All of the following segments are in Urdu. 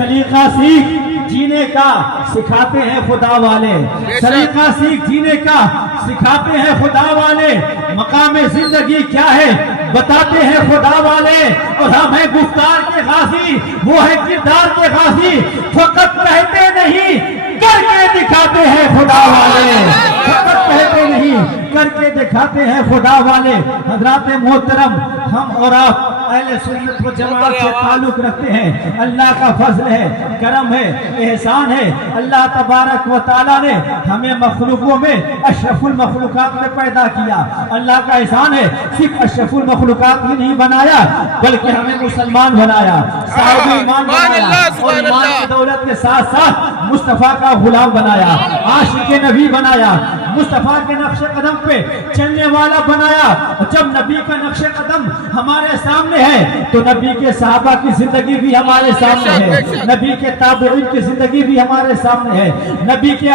سلیقہ سیکھ جینے کا سکھاتے ہیں خدا والے، سلیقہ سیکھ جینے کا سکھاتے ہیں خدا والے، مقام زندگی کیا ہے بتاتے ہیں خدا والے، اور ہم ہیں گفتار کے غازی، وہ ہے کردار کے غازی، فقط کہتے نہیں کر کے دکھاتے ہیں خدا والے، فقط کہتے نہیں کر کے دکھاتے ہیں خدا والے۔ حضرات محترم، ہم اور آپ اہل سنت و جماعت سے تعلق رکھتے ہیں، اللہ کا فضل ہے، کرم ہے، احسان ہے، اللہ تبارک و تعالیٰ نے ہمیں مخلوقوں میں اشرف المخلوقات میں پیدا کیا، اللہ کا احسان ہے، صرف اشرف المخلوقات ہی نہیں بنایا بلکہ ہمیں مسلمان بنایا، صاحب ایمان بنایا، اور ایمان کی دولت کے ساتھ ساتھ مصطفیٰ کا غلام بنایا، عاشق نبی بنایا، مصطفیٰ کے نقش قدم پہ چلنے والا بنایا۔ اور جب نبی کا نقش قدم ہمارے سامنے ہے تو نبی کے صحابہ کی زندگی بھی ہمارے سامنے ہے، نبی کے تابعین کی زندگی بھی ہمارے سامنے ہے، نبی کے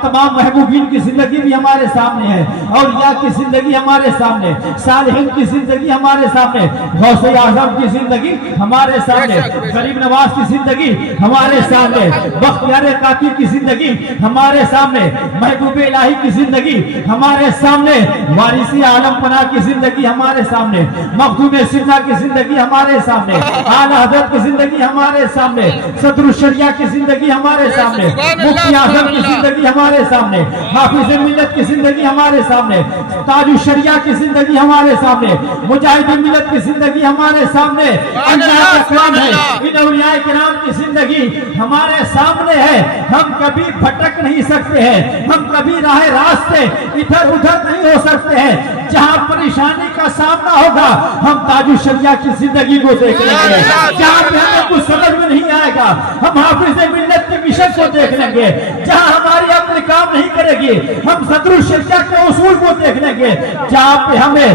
تمام محبوبین کی زندگی بھی ہمارے سامنے ہے، اولیاء کی زندگی ہمارے سامنے، صالحین کی زندگی ہمارے سامنے، غوث اعظم کی زندگی ہمارے سامنے، غریب نواز کی زندگی ہمارے سامنے، بختیار کاکی کی زندگی ہمارے سامنے، محبوب الہی کی زندگی ہمارے سامنے، وارث عالم پناہ کی زندگی ہمارے سامنے، مخدوم سنہ کی زندگی ہمارے سامنے، اعلی حضرت کی زندگی ہمارے سامنے، صدر الشریعہ کی زندگی ہمارے سامنے، مفتی اعظم کی زندگی ہمارے سامنے، حافظ ملت کی زندگی ہمارے سامنے، تاج الشریعہ کی زندگی ہمارے سامنے، مجاہد ملت کی زندگی ہمارے سامنے، اللہ کا کرام ہے، ان اولیاء کرام کی زندگی ہمارے سامنے ہے۔ ہم کبھی بھٹک نہیں سکتے ہیں، ہم کبھی راہ راستے ادھر ادھر نہیں ہو سکتے ہیں، جہاں پریشانی کا سامنا ہوگا ہم تاج الشریعہ کی زندگی کو دیکھ لیں گے، جہاں پہ ہمیں کچھ سمجھ میں نہیں آئے گا ہم حافظ ملت کے مشن کو دیکھ لیں گے، جہاں ہماری عقل کام نہیں کرے گی ہم صدر الشریعہ کے اصول کو دیکھ لیں گے، جہاں پہ ہمیں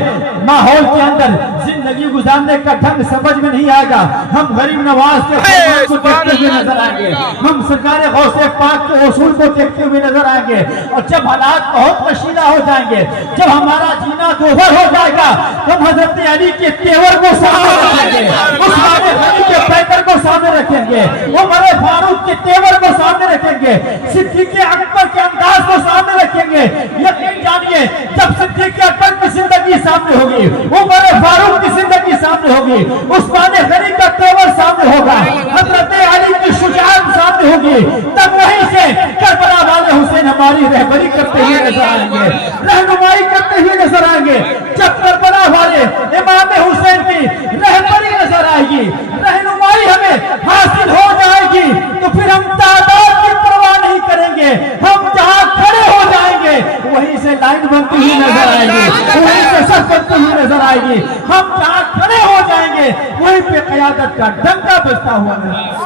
ماحول کے اندر زندگی گزارنے کا ڈھنگ سمجھ میں نہیں آئے گا ہم غریب نواز کے فرمان کو دیکھتے ہوئے نظر آئیں گے، ہم سرکار غوث پاک کے اصول کو دیکھتے ہوئے نظر آئیں گے۔ اور جب حالات بہت کشیدہ ہو جائیں گے، جب ہمارا جینا دوبھر ہو جائے گا تو ہم حضرت علی کے تیور کو سامنے رکھیں گے، عثمان غنی کے پیکر کو سامنے رکھیں گے، عمر فاروق کے تیور کو سامنے رکھیں گے، صدیق اکبر کے انداز کو سامنے رکھیں گے۔ یقین جانیے جب صدیق اکبر کی زندگی سامنے ہوگی، عمر فاروق کی زندگی سامنے ہوگی، عثمان غنی کا تیور سامنے ہوگا، حضرت علی کی شجاعت سامنے ہوگی، تب وہیں سے کربلا والے حسین ہماری رہبری کرتے ہوئے نظر آئیں گے، رہنمائی کرتے ہوئے نظر آئیں گے۔ جب کربلا والے امام حسین کی رہبری نظر آئے گی، رہنمائی ہمیں حاصل ہو جائے گی تو پھر ہم تعداد کی پرواہ نہیں کریں گے، ہم جہاں کھڑے ہو جائیں گے وہیں سے لائن بنتی ہوئی نظر آئے گی، وہیں سے صف بنتی ہوئی نظر آئے گی، ہم جہاں کھڑے ہو جائیں گے وہیں پہ قیادت کا ڈنکا بجتا ہوا نظر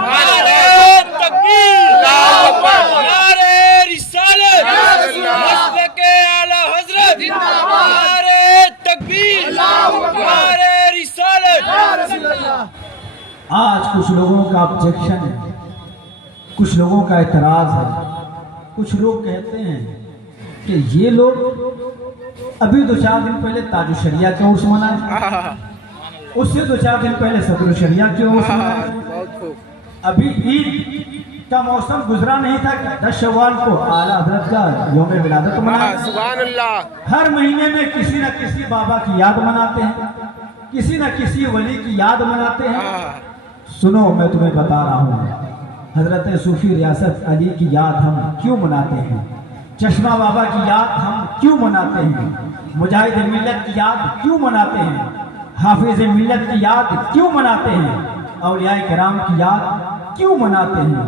آج کچھ لوگوں کا آبجیکشن ہے، کچھ لوگوں کا اعتراض ہے، کچھ لوگ کہتے ہیں کہ یہ لوگ ابھی 2-4 دن پہلے تاج الشریعہ کے عرس منائے، اس سے 2-4 دن پہلے صدر الشریعہ کے عرس منائے، ابھی عید کا موسم گزرا نہیں تھا کہ 10 شوال کو اعلیٰ حضرت کا یوم ولادت منائے، سبحان اللہ، ہر مہینے میں کسی نہ کسی بابا کی یاد مناتے ہیں، کسی نہ کسی ولی کی یاد مناتے ہیں۔ سنو میں تمہیں بتا رہا ہوں حضرت صوفی ریاست علی کی یاد ہم کیوں مناتے ہیں، چشمہ بابا کی یاد ہم کیوں مناتے ہیں، مجاہد ملت کی یاد کیوں مناتے ہیں، حافظ ملت کی یاد کیوں مناتے ہیں، اولیاء کرام کی یاد کیوں مناتے ہیں۔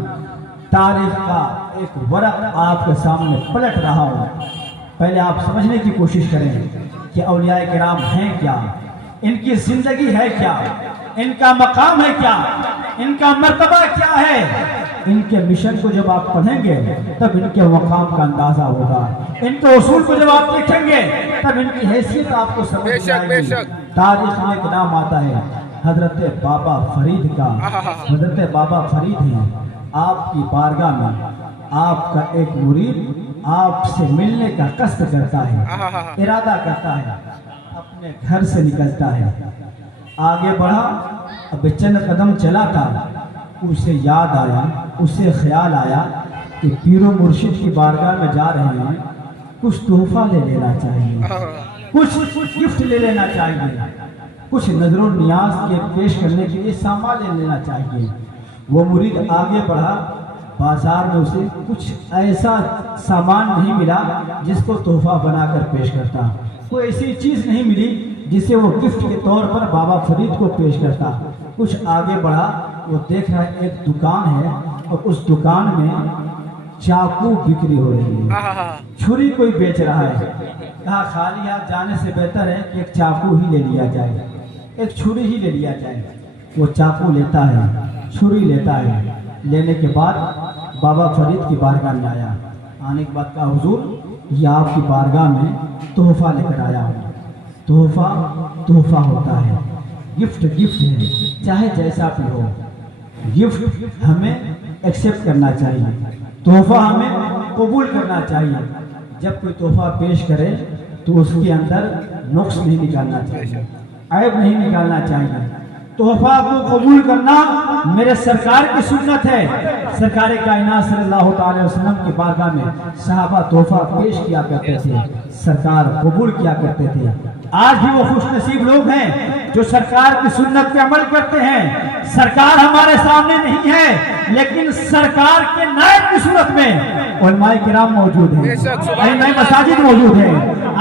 تاریخ کا ایک ورق آپ کے سامنے پلٹ رہا ہو، پہلے آپ سمجھنے کی کوشش کریں کہ اولیاء کرام ہیں کیا، ان کی زندگی ہے کیا، ان کا مقام ہے کیا، ان کا مرتبہ کیا ہے۔ ان کے مشن کو جب آپ پڑھیں گے تب ان کے مقام کا اندازہ ہوگا، ان کے اصول کو جب آپ دیکھیں گے تب ان کی حیثیت آپ کو سمجھ میں آئے گی۔ تاریخ میں ایک نام آتا ہے حضرت بابا فرید کا، حضرت بابا فرید ہیں، آپ کی بارگاہ میں آپ کا ایک مرید آپ سے ملنے کا قصد کرتا ہے، ارادہ کرتا ہے، اپنے گھر سے نکلتا ہے، آگے بڑھا، اب چند قدم چلا تھا اسے یاد آیا، اسے خیال آیا کہ پیر و مرشد کی بارگاہ میں جا رہے ہیں، کچھ تحفہ لے لینا چاہیے، کچھ گفٹ لے لینا چاہیے، کچھ نظر و نیاز کے پیش کرنے کے لیے سامان لے لینا چاہیے۔ وہ مرید آگے بڑھا، بازار میں اسے کچھ ایسا سامان نہیں ملا جس کو تحفہ بنا کر پیش کرتا، کوئی ایسی چیز نہیں ملی جسے وہ گفٹ کے طور پر بابا فرید کو پیش کرتا۔ کچھ آگے بڑھا، وہ دیکھ رہا ہے ایک دکان ہے اور اس دکان میں چاقو بکری ہو رہی ہے، چھری کوئی بیچ رہا ہے۔ کہا خالی ہاتھ جانے سے بہتر ہے کہ ایک چاقو ہی لے لیا جائے، ایک چھری ہی لے لیا جائے۔ وہ چاقو لیتا ہے، چھری لیتا ہے، لینے کے بعد بابا فرید کی بارگاہ میں آیا۔ آنے کے بعد کہا حضور یہ آپ کی بارگاہ میں تحفہ لے کر آیا ہوں۔ تحفہ ہوتا ہے، گفٹ ہے، چاہے جیسا بھی ہو، گفٹ ہمیں ایکسیپٹ کرنا چاہیے، تحفہ ہمیں قبول کرنا چاہیے۔ جب کوئی تحفہ پیش کرے تو اس کے اندر نقص نہیں نکالنا چاہیے، عیب نہیں نکالنا چاہیے۔ تحفہ کو قبول کرنا میرے سرکار کی سنت ہے۔ سرکار کائنات صلی اللہ تعالی وسلم کی بارگاہ میں صحابہ تحفہ پیش کیا کرتے تھے، سرکار قبول کیا کرتے تھے۔ آج بھی وہ خوش نصیب لوگ ہیں جو سرکار کی سنت پہ عمل کرتے ہیں۔ سرکار ہمارے سامنے نہیں ہے، لیکن سرکار کے نائب کی صورت میں علماء کرام موجود ہیں، ائمہ مساجد موجود ہیں۔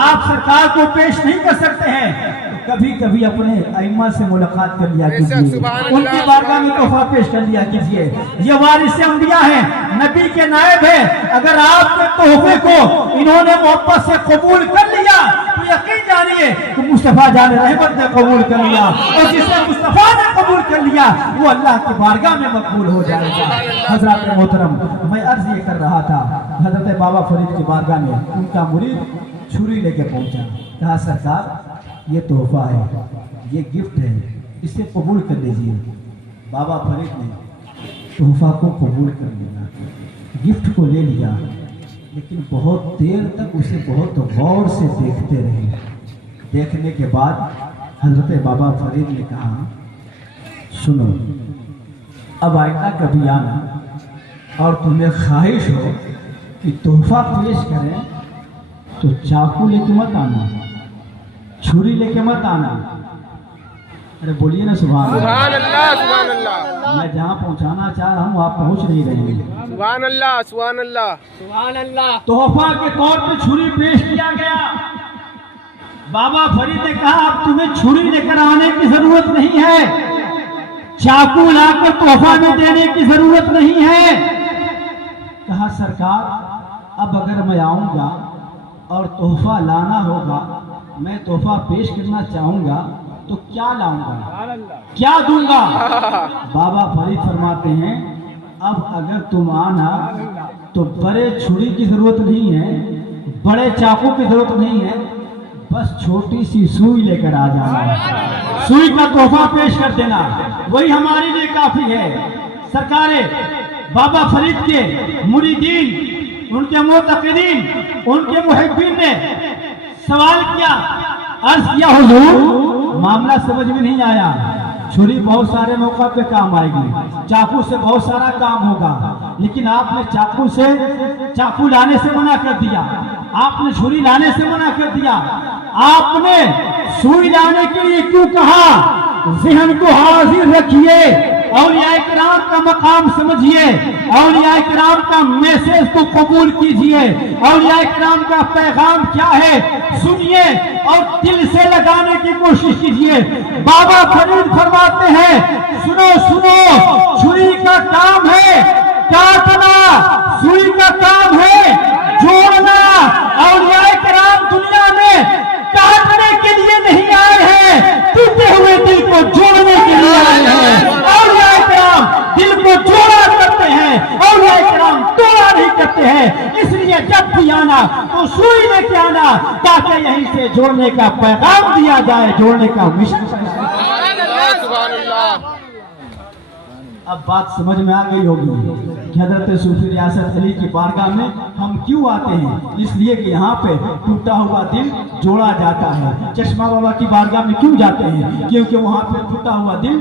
آپ سرکار کو پیش نہیں کر سکتے ہیں، کبھی کبھی اپنے ائمہ سے ملاقات کر لیا کیجیے، ان کی بارگاہ میں تحفہ پیش کر لیا کیجیے۔ یہ وارث انبیاء ہیں، نبی کے نائب ہیں۔ اگر آپ کے تحفے کو انہوں نے محبت سے قبول کر لیا تو یقین جانیے کہ مصطفیٰ جان رحمت نے قبول کر لیا، اور جسے مصطفیٰ نے قبول کر لیا وہ اللہ کی بارگاہ میں مقبول ہو جائے گا۔ حضرات محترم، میں عرض یہ کر رہا تھا، حضرت بابا فرید کی بارگاہ میں ان کا مرید چھری لے کے پہنچا، کہا سرکار یہ تحفہ ہے، یہ گفٹ ہے، اسے قبول کر لیجیے۔ بابا فرید نے تحفہ کو قبول کر لیا، گفٹ کو لے لیا، لیکن بہت دیر تک اسے بہت غور سے دیکھتے رہے۔ دیکھنے کے بعد حضرت بابا فرید نے کہا سنو، اب آئندہ کبھی آنا اور تمہیں خواہش ہو کہ تحفہ پیش کریں تو چاقو لے کے مت آنا، چھری لے کے مت آنا۔ ارے بولیے نا سبحان اللہ، سبحان اللہ۔ میں جہاں پہنچانا چاہ رہا ہوں آپ پہنچ نہیں رہے ہیں۔ سبحان اللہ، سبحان اللہ، سبحان اللہ۔ تحفہ کے طور پہ چھری پیش کیا گیا۔ بابا فرید نے کہا اب تمہیں چھری لے کر آنے کی ضرورت نہیں ہے، چاقو لا کر تحفہ میں دینے کی ضرورت نہیں ہے۔ کہا سرکار اب اگر میں آؤں گا اور تحفہ لانا ہوگا، میں تحفہ پیش کرنا چاہوں گا تو کیا لاؤں گا، کیا دوں گا؟ بابا فرید فرماتے ہیں اب اگر تم آنا تو بڑے چھری کی ضرورت نہیں ہے، بڑے چاقو کی ضرورت نہیں ہے، بس چھوٹی سی سوئی لے کر آ جانا، سوئی کا تحفہ پیش کر دینا، وہی ہمارے لیے کافی ہے۔ سرکار بابا فرید کے مریدین، ان کے معتقدین، ان کے محبین نے سوال کیا، عرض کیا حضور معاملہ سمجھ میں نہیں آیا، چھری بہت سارے موقع پہ کام آئے گی، چاقو سے بہت سارا کام ہوگا، لیکن آپ نے چاقو لانے سے منع کر دیا، آپ نے چھری لانے سے منع کر دیا، آپ نے سوئی لانے کے لیے کیوں کہا؟ ذہن کو حاضر رکھیے، اولیاء کرام کا مقام سمجھیے، اولیاء کرام کا میسج کو قبول کیجئے، اولیاء کرام کا پیغام کیا ہے سنیے اور دل سے لگانے کی کوشش کیجئے۔ بابا فرید فرماتے ہیں سنو چھری کا کام ہے کاٹنا، سوئی کا کام ہے جوڑنا۔ اولیاء کرام دنیا میں کاٹنے کے لیے نہیں آئے ہیں، ٹوٹے ہوئے دل کو جوڑنے کے لیے آئے ہیں۔ اولیاء کرام دل کو جوڑا کرتے ہیں، اولیاء کرام توڑا نہیں کرتے ہیں۔ اس لیے جب بھی آنا تو سوئی لے کے آنا تاکہ یہیں سے جوڑنے کا پیغام دیا جائے، جوڑنے کا مشن۔ سبحان اللہ۔ اب بات سمجھ میں آ گئی ہوگی کہ حضرت صوفی ریاست علی کی بارگاہ میں ہم کیوں آتے ہیں؟ اس لیے کہ یہاں پہ ٹوٹا ہوا دل جوڑا جاتا ہے۔ چشمہ بابا کی بارگاہ میں کیوں جاتے ہیں؟ کیونکہ وہاں پہ ٹوٹا ہوا دل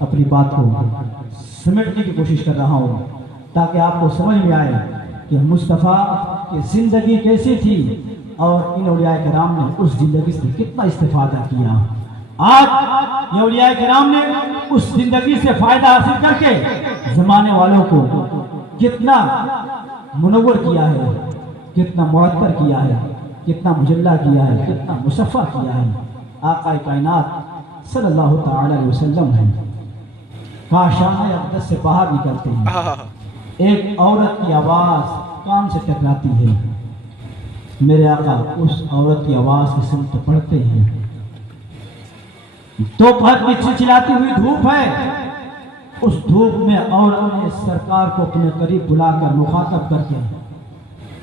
اپنی بات کو سمیٹنے کی کوشش کر رہا ہوں تاکہ آپ کو سمجھ میں آئے کہ مصطفیٰ کی زندگی کیسی تھی اور ان اولیاء کرام نے اس زندگی سے کتنا استفادہ کیا۔ آج یہ اولیاء کرام نے اس زندگی سے فائدہ حاصل کر کے زمانے والوں کو کتنا منور کیا ہے، کتنا معطر کیا ہے، کتنا مجلہ کیا ہے، کتنا مصفح کیا ہے۔ آقا کائنات صلی اللہ تعالی علیہ وسلم ہے، کاشانہ اقدس سے باہر نکلتے ہیں، ایک عورت کی آواز کان سے ٹکراتی ہے، میرے آقا اس عورت کی آواز کی سمت پڑھتے ہیں، دوپہر کی چلچلاتی ہوئی دھوپ ہے، اس دھوپ میں عورت نے سرکار کو اپنے قریب بلا کر مخاطب کر کے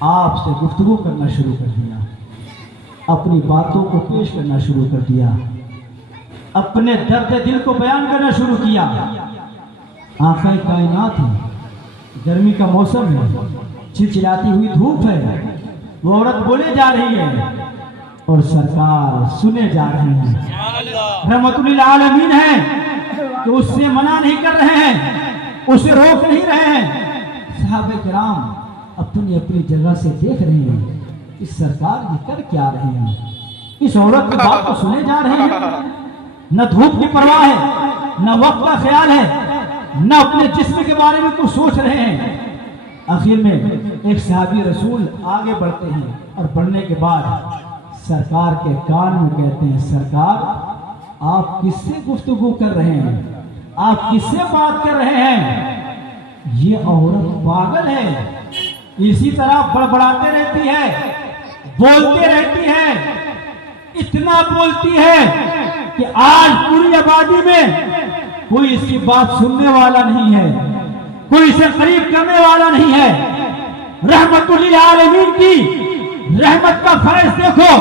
آپ سے گفتگو کرنا شروع کر دیا، اپنی باتوں کو پیش کرنا شروع کر دیا، اپنے درد دل کو بیان کرنا شروع کیا۔ آقا کائنات ہے، گرمی کا موسم ہے، چلچلاتی ہوئی دھوپ ہے، وہ عورت بولے جا رہی ہے اور سرکار سنے جا رہے ہیں، رحمت للعالمین ہیں تو اس سے منع نہیں کر رہے ہیں، اسے روک نہیں رہے ہیں۔ صحابہ کرام اپنی اپنی جگہ سے دیکھ رہے ہیں اس سرکار یہ کر کیا رہے ہیں، اس عورت کی بات کو سنے جا رہے ہیں، نہ دھوپ کی پرواہ ہے، نہ وقت کا خیال ہے، نہ اپنے جسم کے بارے میں کچھ سوچ رہے ہیں۔ آخر میں ایک صحابی رسول آگے بڑھتے ہیں اور بڑھنے کے بعد سرکار کے کان میں کہتے ہیں، سرکار آپ کس سے گفتگو کر رہے ہیں، آپ کس سے بات کر رہے ہیں؟ یہ عورت پاگل ہے، اسی طرح بڑبڑاتے رہتی ہے، بولتے رہتی ہے، اتنا بولتی ہے کہ آج پوری آبادی میں کوئی اس کی بات سننے والا نہیں ہے، کوئی اسے قریب کرنے والا نہیں ہے۔ رحمت للعالمین کی رحمت کا فیض دیکھو،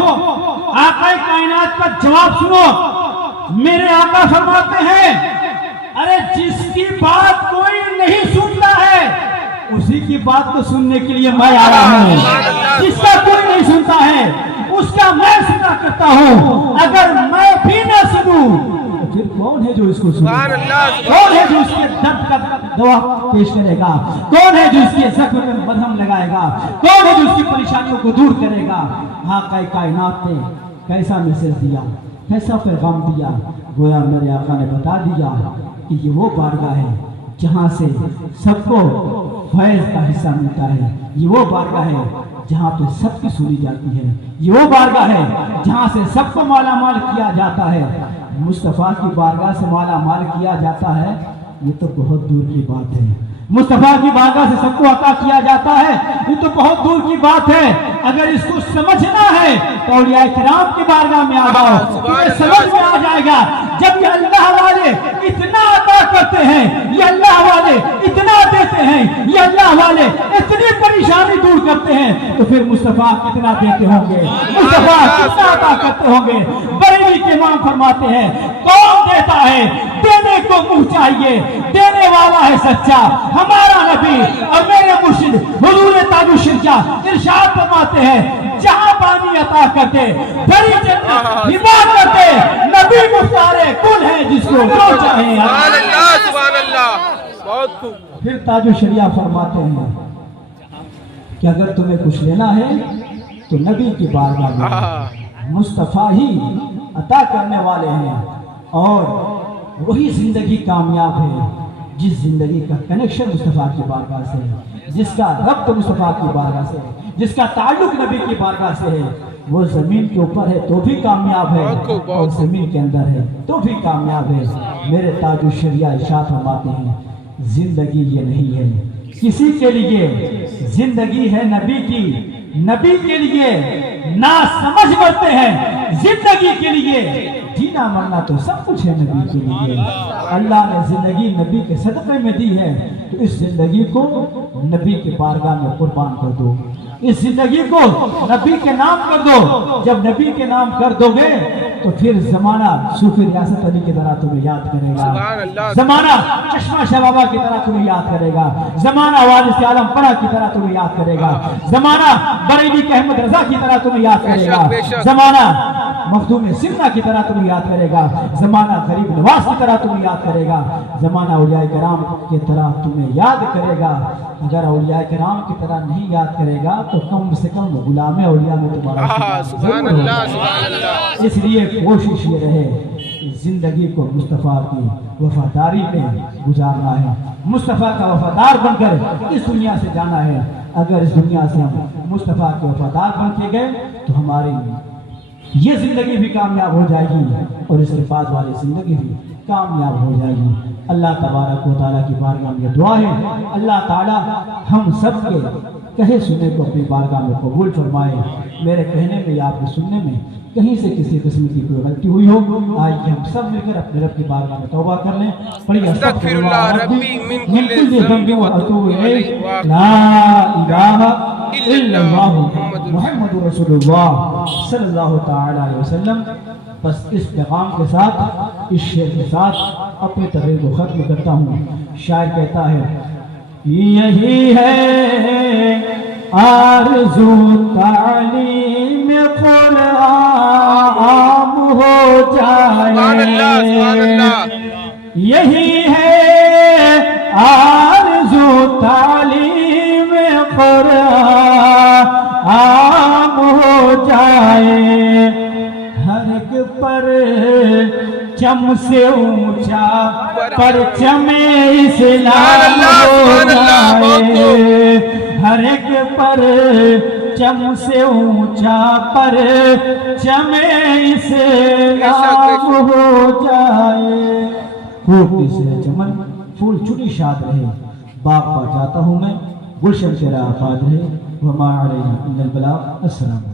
آقا کائنات کا جواب سنو۔ میرے آقا فرماتے ہیں، ارے جس کی بات کوئی نہیں سنتا ہے اسی کی بات کو سننے کے لیے میں آ رہا ہوں، جس کا کوئی نہیں سنتا ہے اس کا میں سنا کرتا ہوں، اگر میں بھی نہ سنوں تو پھر کون ہے جو اس کو سنے گا؟ کون ہے جو اس کے درد کا دوا پیش کرے گا؟ کون ہے جو اس کے زخم میں مرہم لگائے گا؟ کون ہے جو اس کی پریشانیوں کو دور کرے گا؟ آقا کائنات نے کیسا میسج دیا، کیسا پیغام دیا، گویا میرے آقا نے بتا دیا کہ یہ وہ بارگاہ ہے جہاں سے سب کو فیض کا حصہ ملتا ہے، یہ وہ بارگاہ ہے جہاں پہ سب کی سنی جاتی ہے، یہ وہ بارگاہ ہے جہاں سے سب کو مالا مال کیا جاتا ہے۔ مصطفیٰ کی بارگاہ سے مالا مال کیا جاتا ہے یہ تو بہت دور کی بات ہے، مصطفیٰ کی بارگاہ سے سب کو عطا کیا جاتا ہے یہ تو بہت دور کی بات ہے۔ اگر اس کو سمجھنا ہے تو اولیاء کرام کی بارگاہ میں آ جاؤ، تمہیں سمجھ میں آ جائے گا۔ جب یہ اللہ والے اتنا عطا کرتے ہیں، یہ اللہ والے اتنا دیتے ہیں، یہ اللہ والے اتنی پریشانی دور کرتے ہیں تو پھر مصطفیٰ کتنا دیتے ہوں گے، مصطفیٰ کتنا عطا کرتے ہوں گے۔ بریلوی کے امام فرماتے ہیں، کون دیتا ہے؟ دینے کو منہ چاہیے، دینے والا ہے سچا ہمارا نبی اور میرے مرشد حضور تاج الشرکیہ ارشاد فرماتے ہیں، جہاں پانی عطا کرتے بھری جنت ہبا کرتے، نبی مختار کل ہے جس کو جو چاہے۔ سبحان اللہ، سبحان اللہ، بہت خوب۔ پھر تاج الشریعہ فرماتے ہیں کہ اگر تمہیں کچھ لینا ہے تو نبی کی بارگاہ میں، مصطفیٰ ہی عطا کرنے والے ہیں اور وہی زندگی کامیاب ہے جس زندگی کا کنیکشن مصطفیٰ کی بارگاہ سے ہے، جس کا ربط مصطفیٰ کی بارگاہ سے ہے، جس کا تعلق نبی کی بارگاہ سے ہے۔ وہ زمین کے اوپر ہے تو بھی کامیاب ہے اور زمین کے اندر ہے تو بھی کامیاب ہے۔ میرے تاج الشریعہ ارشاد فرماتے ہیں، زندگی یہ نہیں ہے کسی کے لیے، زندگی ہے نبی کی، نبی کے لیے نا سمجھ مرتے ہیں، زندگی کے لیے جینا مرنا تو سب کچھ ہے نبی کے لیے۔ اللہ نے زندگی نبی کے صدقے میں دی ہے تو اس زندگی کو نبی کے بارگاہ میں قربان کر دو، اس زندگی کو نبی کے نام کر دو۔ جب نبی کے نام کر دو گے تو پھر زمانہ صوفی ریاست علی کی طرح تمہیں یاد کرے گا، زمانہ چشمہ شاہ بابا کی طرح تمہیں یاد کرے گا، زمانہ وارث عالم پڑا کی طرح تمہیں یاد کرے گا، زمانہ بریلی کے احمد رضا کی طرح تمہیں یاد کرے گا، زمانہ مخدوم سمنا کی طرح تمہیں یاد کرے گا، زمانہ غریب نواز کی طرح تمہیں یاد کرے گا، زمانہ اولیاء کرام کی طرح تمہیں یاد کرے گا۔ اگر اولیاء کرام کی طرح نہیں یاد کرے گا تو کم سے کم غلام اولیاء میں تمہارا سبحان اللہ سبحان اللہ۔ اس لیے کوشش یہ رہے کہ زندگی کو مصطفیٰ کی وفاداری میں گزارنا ہے، مصطفیٰ کا وفادار بن کر اس دنیا سے جانا ہے۔ اگر اس دنیا سے ہم مصطفیٰ کے وفادار بن کے گئے تو ہماری یہ زندگی بھی کامیاب ہو جائے گی اور اس کے بعد والی زندگی بھی کامیاب ہو جائے گی۔ اللہ تبارک و تعالیٰ کی بارگاہ میں دعا ہے، اللہ تعالیٰ ہم سب کے کہے سنے کو اپنی بارگاہ میں قبول فرمائے۔ میرے کہنے میں یا آپ کے سننے میں کہیں سے کسی قسم کی کوئی غلطی ہوئی ہو، آئیے ہم سب مل کر اپنے رب کی بارگاہ میں توبہ کر لیں۔ پڑھیے استغفر اللہ ربی من من کل کل ذنب ذنب واتوب الیہ، واتوب لا الہ الا اللہ محمد رسول اللہ صلی اللہ تعالی علیہ وسلم۔ بس اس پیغام کے ساتھ، اس شعر کے ساتھ اپنے تقریر کو ختم کرتا ہوں۔ شاعر کہتا ہے، یہی ہے آرزو تعلیم قرآن عام ہو سبحان اللہ سبحان جائے، اللہ۔ یہی ہے آرزو تعلیم قرآن عام ہو جائے، ہر ایک پر چم سے اونچا پرچم اسلام ہو جائے، ہر ایک پر چم سے اونچا پرچم اسلام ہو جائے۔ خوب سے چمن پھول چھٹی شاد رہے، باغ پا جاتا ہوں میں، گلشن تیرا آباد رہے، وما علیہ الا البلاغ۔ السلام۔